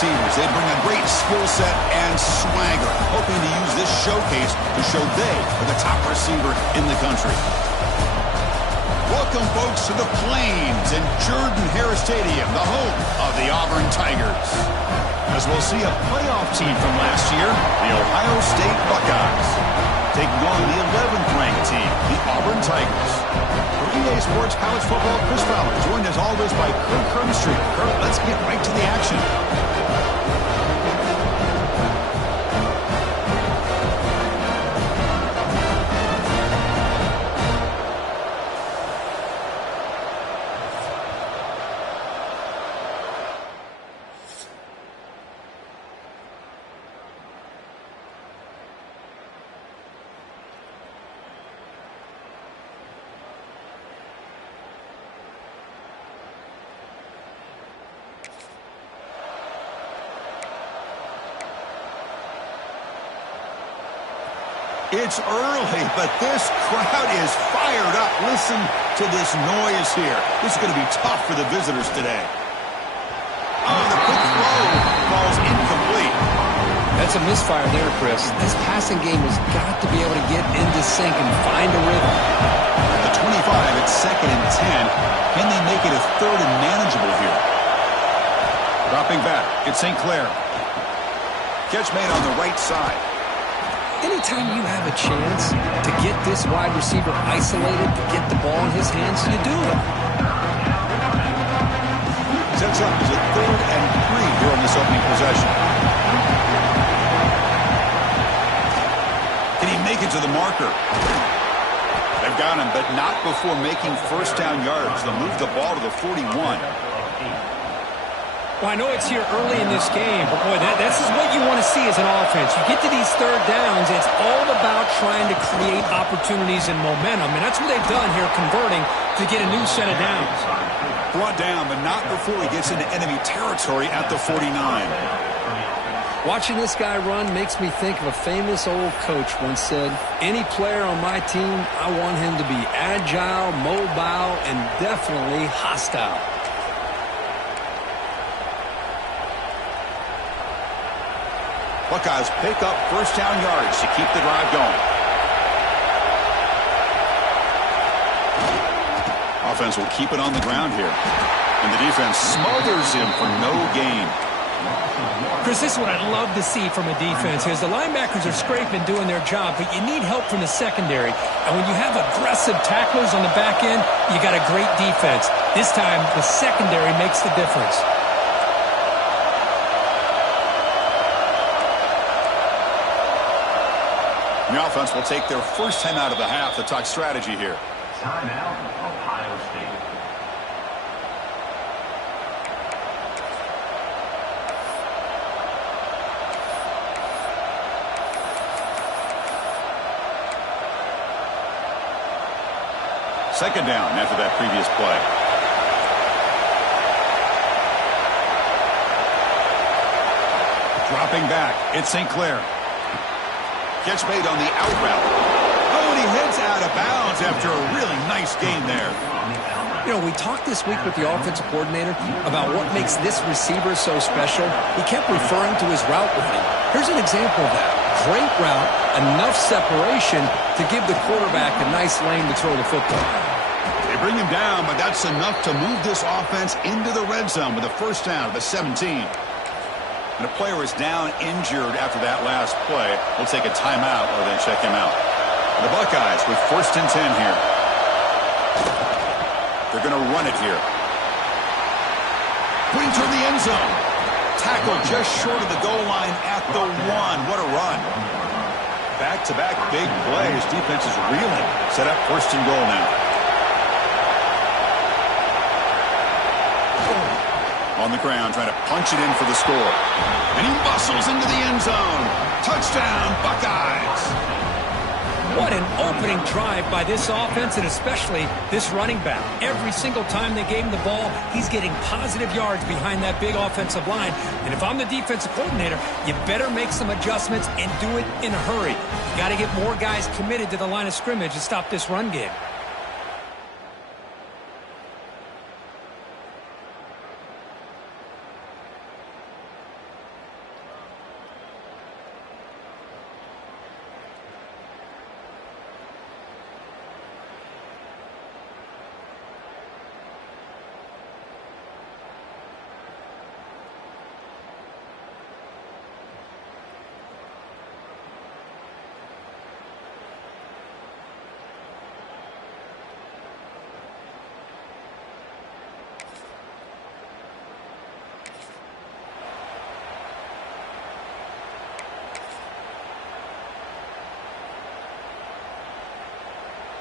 receivers. They bring a great skill set and swagger, hoping to use this showcase to show they are the top receiver in the country. Welcome, folks, to the Plains and Y2 Heru Stadium, the home of the Auburn Tigers. As we'll see a playoff team from last year, the Ohio State Buckeyes, taking on the 11th ranked team, the Auburn Tigers. For EA Sports College Football, Chris Fowler, joined as always by Kirk Herbstreit. Kirk, let's get right to the action. It's early, but this crowd is fired up. Listen to this noise here. This is going to be tough for the visitors today. Oh, the quick throw falls incomplete. That's a misfire there, Chris. This passing game has got to be able to get into sync and find a rhythm. The 25, it's 2nd and 10. Can they make it a 3rd and manageable here? Dropping back, it's St. Clair. Catch made on the right side. Anytime you have a chance to get this wide receiver isolated, to get the ball in his hands, you do it. Sets up as a 3rd and 3 here on this opening possession. Can he make it to the marker? They've got him, but not before making first down yards. They'll move the ball to the 41. Well, I know it's here early in this game, but boy, this is what you want to see as an offense. You get to these 3rd downs, it's all about trying to create opportunities and momentum, and that's what they've done here, converting to get a new set of downs. Brought down, but not before he gets into enemy territory at the 49. Watching this guy run makes me think of a famous old coach once said, any player on my team, I want him to be agile, mobile, and definitely hostile. Buckeyes pick up first down yards to keep the drive going. Offense will keep it on the ground here. And the defense smothers him for no gain. Chris, this is what I'd love to see from a defense is the linebackers are scraping, doing their job, but you need help from the secondary. And when you have aggressive tacklers on the back end, you got a great defense. This time, the secondary makes the difference. The offense will take their first time out of the half to talk strategy here. Timeout, Ohio State. Second down after that previous play. Dropping back, it's St. Clair. Catch made on the out route. Oh, and he heads out of bounds after a really nice gain there. You know, we talked this week with the offensive coordinator about what makes this receiver so special. He kept referring to his route running. Here's an example of that. Great route, enough separation to give the quarterback a nice lane to throw the football. They bring him down, but that's enough to move this offense into the red zone with a first down at the 17. And a player is down injured after that last play. We'll take a timeout or then check him out. And the Buckeyes with 1st and 10 here. They're going to run it here. Putting toward the end zone. Tackle just short of the goal line at the 1. What a run. Back-to-back big plays. Defense is reeling. Set up 1st and goal now. On the ground, trying to punch it in for the score. And he muscles into the end zone. Touchdown, Buckeyes. What an opening drive by this offense, and especially this running back. Every single time they gave him the ball, he's getting positive yards behind that big offensive line. And if I'm the defensive coordinator, you better make some adjustments and do it in a hurry. You got to get more guys committed to the line of scrimmage to stop this run game.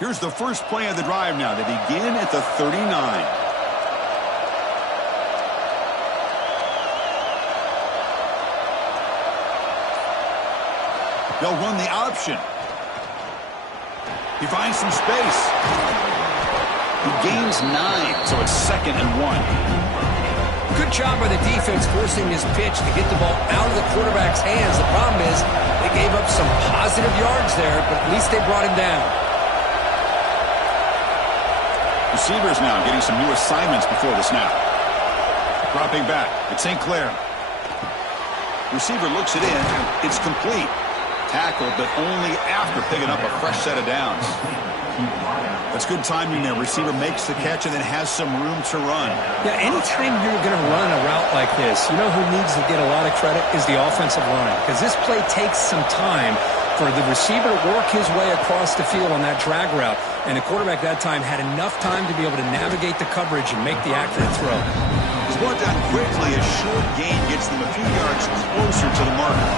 Here's the first play of the drive now. They begin at the 39. They'll run the option. He finds some space. He gains 9, so it's 2nd and 1. Good job by the defense forcing this pitch to get the ball out of the quarterback's hands. The problem is they gave up some positive yards there, but at least they brought him down. Receivers now getting some new assignments before the snap. Dropping back. It's St. Clair. Receiver looks it in. It's complete. Tackled, but only after picking up a fresh set of downs. That's good timing there. Receiver makes the catch and then has some room to run. Yeah, anytime you're going to run a route like this, you know who needs to get a lot of credit is the offensive line, because this play takes some time for the receiver to work his way across the field on that drag route, and the quarterback that time had enough time to be able to navigate the coverage and make the accurate throw. It's brought down quickly. A short gain gets them a few yards closer to the marker.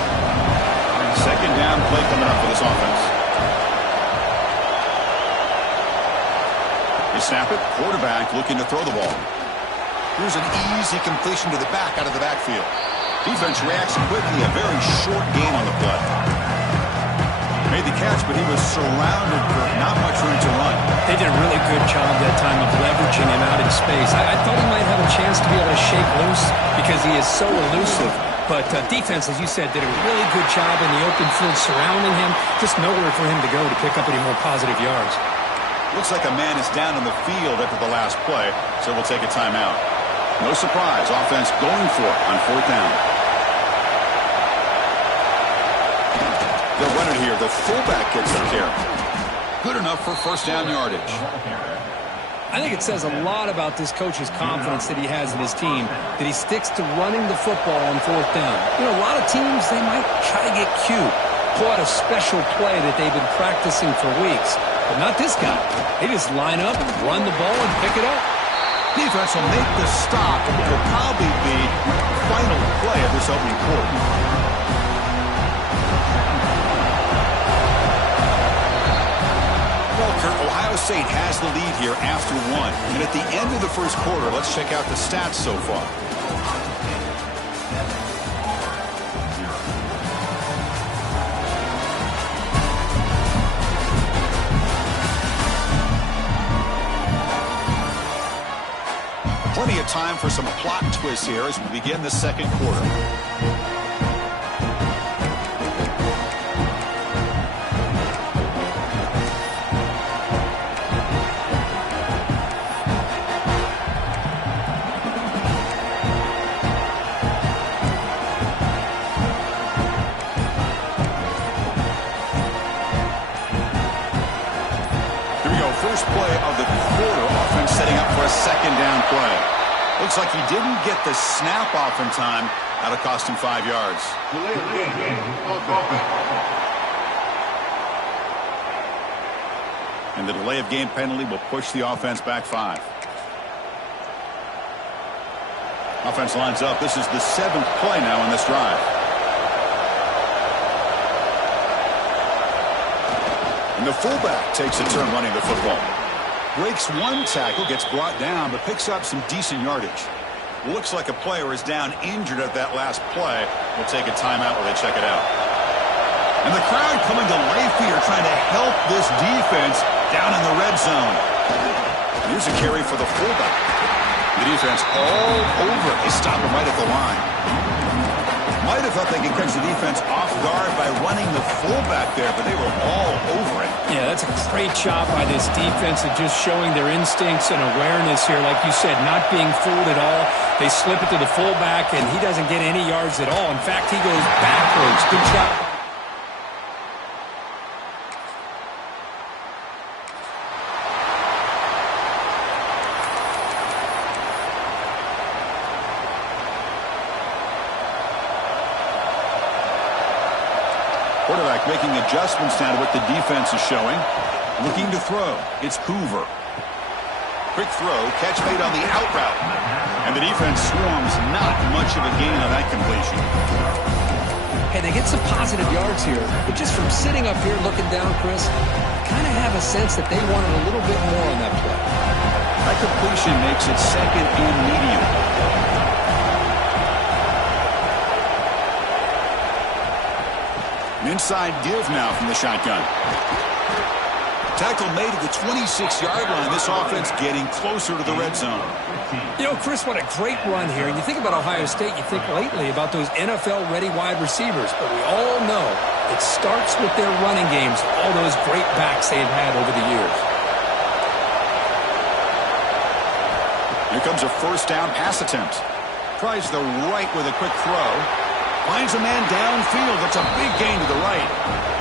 Second down play coming up for this offense. They snap it. Quarterback looking to throw the ball. Here's an easy completion to the back out of the backfield. Defense reacts quickly. A very short gain on the play. Made the catch, but he was surrounded for not much room to run. They did a really good job that time of leveraging him out in space. I thought he might have a chance to be able to shake loose because he is so elusive. But defense, as you said, did a really good job in the open field surrounding him. Just nowhere for him to go to pick up any more positive yards. Looks like a man is down on the field after the last play, so we'll take a timeout. No surprise, offense going for it on 4th down. They'll run it here. The fullback gets the carry. Good enough for 1st down yardage. I think it says a lot about this coach's confidence that he has in his team, that he sticks to running the football on 4th down. You know, a lot of teams, they might try to get cute, pull out a special play that they've been practicing for weeks. But not this guy. They just line up, run the ball, and pick it up. Defense will make the stop, and it will probably be the final play of this opening quarter. Ohio State has the lead here after 1. And at the end of the first quarter, let's check out the stats so far. Plenty of time for some plot twists here as we begin the second quarter. First play of the quarter, offense setting up for a 2nd down play. Looks like he didn't get the snap off in time. That'll cost him 5 yards. And the delay of game penalty will push the offense back 5. Offense lines up. This is the 7th play now in this drive. And the fullback takes a turn running the football. Breaks one tackle, gets brought down, but picks up some decent yardage. Looks like a player is down injured at that last play. We'll take a timeout while they check it out. And the crowd coming to life here, trying to help this defense down in the red zone. Here's a carry for the fullback. The defense all over. They stop him right at the line. Might have thought they could catch the defense off guard by running the fullback there, but they were all over it. Yeah, that's a great job by this defense of just showing their instincts and awareness here. Like you said, not being fooled at all. They slip it to the fullback, and he doesn't get any yards at all. In fact, he goes backwards. Good job. Quarterback making adjustments now to what the defense is showing. Looking to throw. It's Hoover. Quick throw. Catch made on the out route. And the defense swarms. Not much of a gain on that completion. Hey, they get some positive yards here. But just from sitting up here looking down, Chris, kind of have a sense that they wanted a little bit more on that play. That completion makes it second and medium. An inside give now from the shotgun. Tackle made at the 26-yard line. This offense getting closer to the red zone. You know, Chris, what a great run here. And you think about Ohio State, you think lately about those NFL-ready wide receivers. But we all know it starts with their running games, all those great backs they've had over the years. Here comes a first down pass attempt. Tries the right with a quick throw. Finds a man downfield. That's a big gain to the right.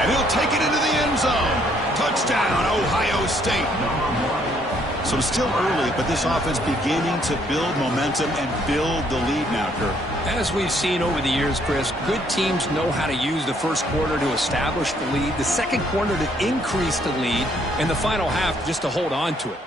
And he'll take it into the end zone. Touchdown, Ohio State. So still early, but this offense beginning to build momentum and build the lead now, Kirk. As we've seen over the years, Chris, good teams know how to use the first quarter to establish the lead, the second quarter to increase the lead, and the final half just to hold on to it.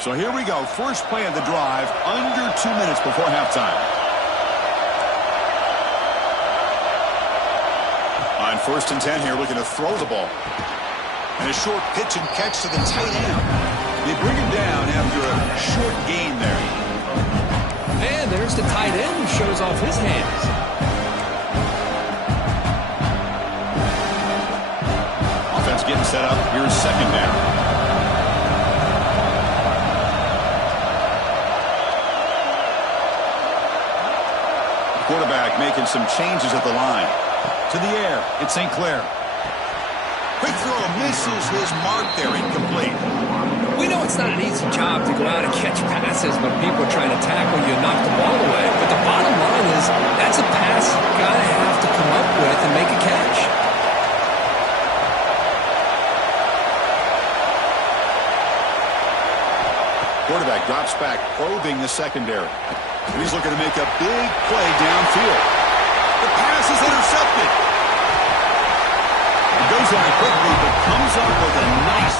So here we go. First play of the drive, under 2 minutes before halftime. On 1st and 10 here, looking to throw the ball. And a short pitch and catch to the tight end. They bring him down after a short gain there. And there's the tight end who shows off his hands. Offense getting set up. Here's second down. Quarterback making some changes at the line. To the air, it's St. Clair. Quick throw, misses his mark there, incomplete. We know it's not an easy job to go out and catch passes when people are trying to tackle you and knock the ball away. But the bottom line is, that's a pass you gotta have to come up with and make a catch. Quarterback drops back, probing the secondary. And he's looking to make a big play downfield. The pass is intercepted. It goes on quickly, but comes up with a nice...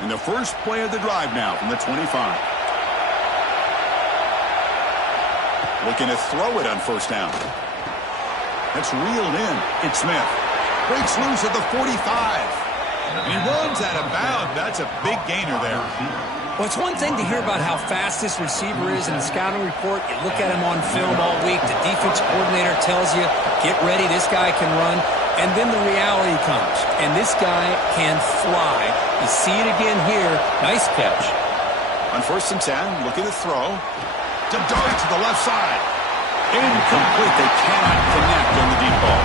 And the first play of the drive now from the 25. Looking to throw it on first down. That's reeled in. It's Smith. Breaks loose at the 45. He runs out of bounds. That's a big gainer there. Well, it's one thing to hear about how fast this receiver is in the scouting report. You look at him on film all week. The defense coordinator tells you, get ready, this guy can run. And then the reality comes. And this guy can fly. You see it again here. Nice catch. On 1st and 10, looking to throw. To dart to the left side. Incomplete. They cannot connect on the deep ball.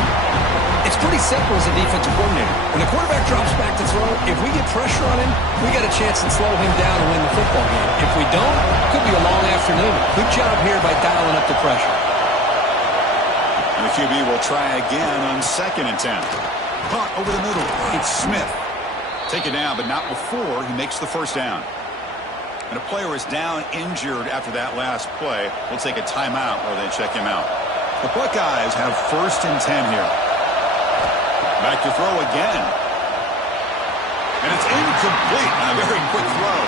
It's pretty simple as a defensive coordinator. When the quarterback drops back to throw, if we get pressure on him, we got a chance to slow him down and win the football game. If we don't, it could be a long afternoon. Good job here by dialing up the pressure. And the QB will try again on 2nd and 10. Caught over the middle. It's Smith. Take it down, but not before he makes the first down. And a player is down injured after that last play. We'll take a timeout while they check him out. The Buckeyes have 1st and 10 here. Back to throw again. And it's incomplete. A very quick throw.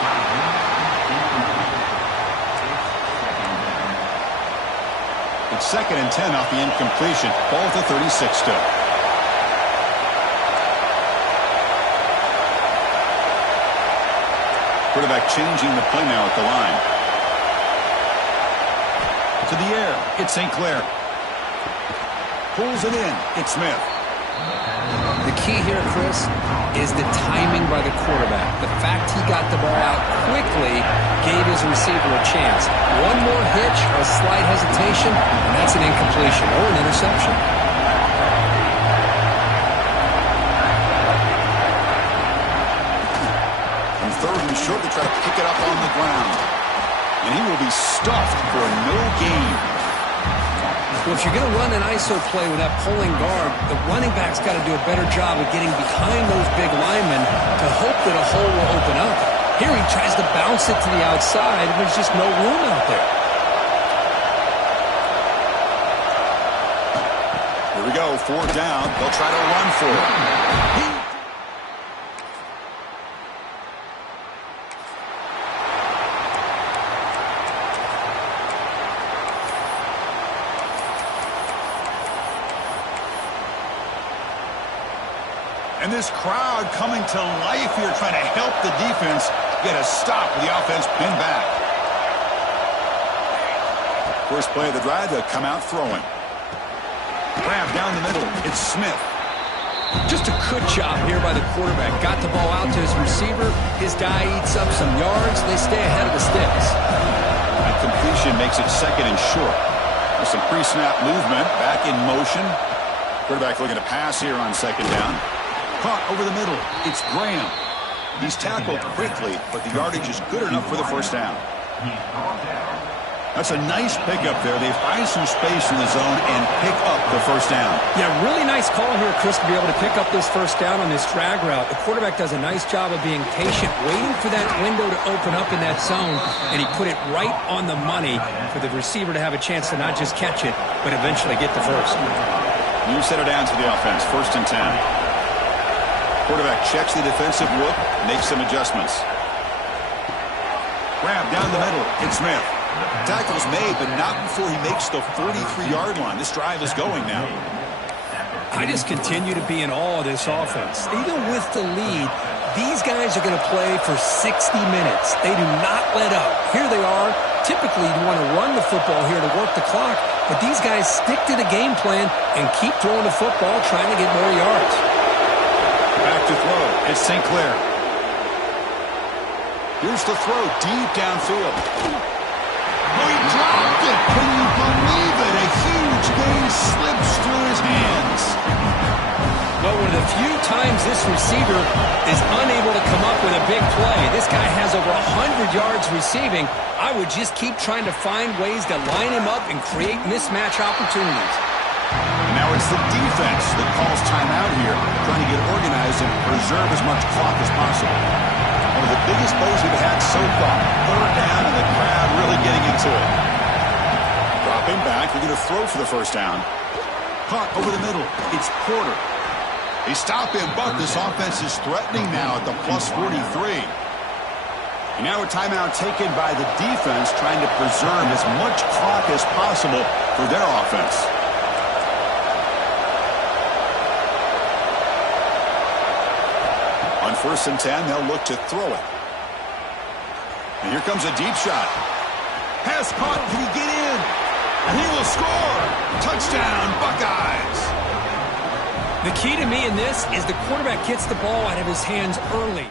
It's 2nd and 10 off the incompletion. Ball at the 36 still. Quarterback changing the play now at the line. To the air. It's St. Clair. Pulls it in. It's Smith. The key here, Chris, is the timing by the quarterback. The fact he got the ball out quickly gave his receiver a chance. One more hitch or a slight hesitation, and that's an incompletion or an interception. And 3rd and short to try to pick it up on the ground. And he will be stuffed for no gain. Well, if you're going to run an ISO play with that pulling guard, the running back's got to do a better job of getting behind those big linemen to hope that a hole will open up. Here he tries to bounce it to the outside, and there's just no room out there. fourth down. They'll try to run for it. And this crowd coming to life here, trying to help the defense get a stop with the offense pinned back. First play of the drive, they'll come out throwing. Grab down the middle. It's Smith. Just a good job here by the quarterback. Got the ball out to his receiver. His guy eats up some yards. They stay ahead of the sticks. And completion makes it second and short. With some pre-snap movement, back in motion. Quarterback looking to pass here on second down. Caught over the middle. It's Graham. He's tackled quickly, but the yardage is good enough for the first down. That's a nice pickup there. They find some space in the zone and pick up the first down. Yeah, really nice call here, Chris, to be able to pick up this first down on this drag route. The quarterback does a nice job of being patient, waiting for that window to open up in that zone, and he put it right on the money for the receiver to have a chance to not just catch it, but eventually get the first. New set of downs for the offense, 1st and 10. Quarterback checks the defensive look, makes some adjustments. Grab down the middle. It's Smith. Tackle's made, but not before he makes the 43-yard line. This drive is going now. I just continue to be in awe of this offense. Even with the lead, these guys are going to play for 60 minutes. They do not let up. Here they are. Typically, you want to run the football here to work the clock, but these guys stick to the game plan and keep throwing the football, trying to get more yards. Back to throw. It's St. Clair. Here's the throw deep downfield. Oh, he dropped it. Can you believe it? A huge gain slips through his hands. Well, one of the few times this receiver is unable to come up with a big play. This guy has over 100 yards receiving. I would just keep trying to find ways to line him up and create mismatch opportunities. And now it's the defense that calls timeout here, trying to get organized and preserve as much clock as possible. One of the biggest plays we've had so far. 3rd down and the crowd really getting into it. Dropping back, they're going to throw for the first down. Caught over the middle. It's Porter. They stop him, but this offense is threatening now at the plus 43. And now a timeout taken by the defense, trying to preserve as much clock as possible for their offense. On 1st and 10, they'll look to throw it. And here comes a deep shot. Pass caught. Can he get in? And he will score. Touchdown, Buckeyes. The key to me in this is the quarterback gets the ball out of his hands early.